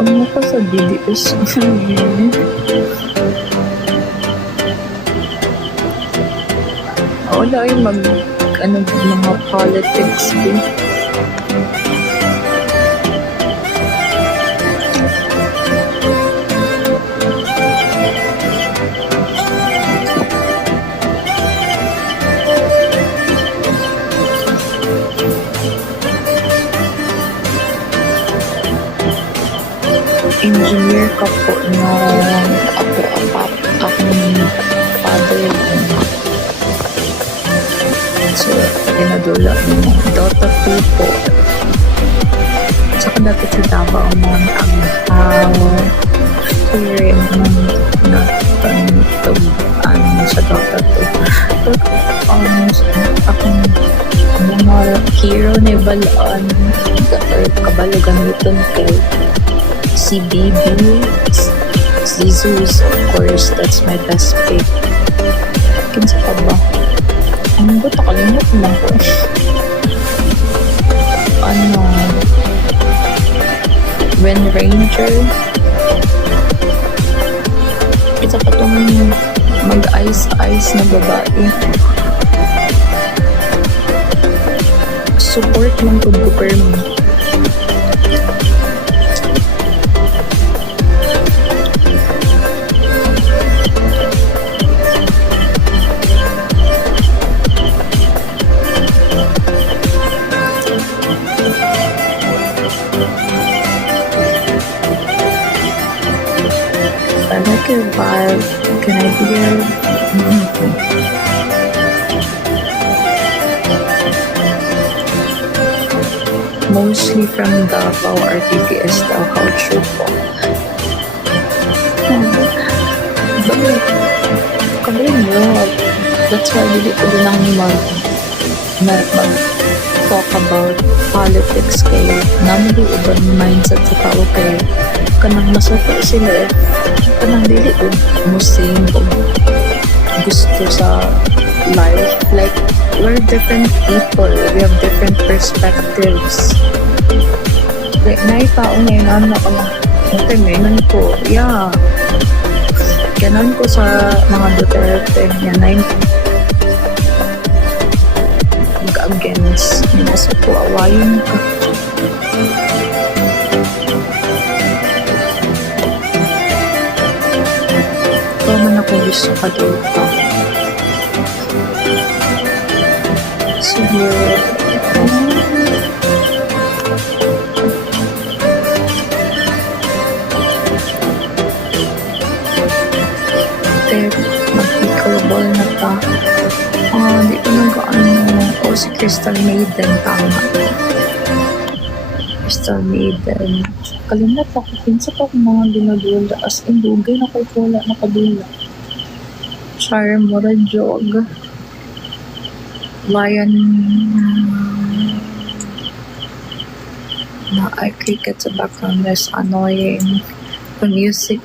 Ano ka sa DDS? Wala ay mga politics din. Engineer ka po ng akong father. So, pinadula mo. Dota 2 po. Saka dati sa Davao naman ang touring na panituban sa Dota 2. But, akong mga hero ni Balaan or kabalugan nito kay si BB, si Zeus, of course, that's my best pick. Kinsa pa ba? Ano ba? Takalimot lang ko. Wind Ranger. Isa pa itong mag-ice-ice na babae. Support lang ko Superman. I like your vibe. Can I be your... Mostly from Davao or TPS daw. How true po. But, kabay mo. That's why hindi ko din ang mag-talk about politics kayo. Namin yung ibang mindset sa tao kayo. Kanang masuko sila kanang dili ko musim o gusto sa life. Like, we're different people. We have different perspectives. Like, naitao ngayon ano ko na ko. Yeah. Ganon ko sa mga Duterte. Yan, mag-against. Masuko, awayin ka. Man ako gusto ka doon pa. Siguro, mag-pickleball na pa. Di ko nag-ano. Si Crystal Maiden, tama. Crystal Maiden. Kalimot ako, pinsa pa akong mga dinadula. As in, dugay na kayo wala nakadula. Charm, Mora Jog. Lion. Na I cricket sa background is annoying. The music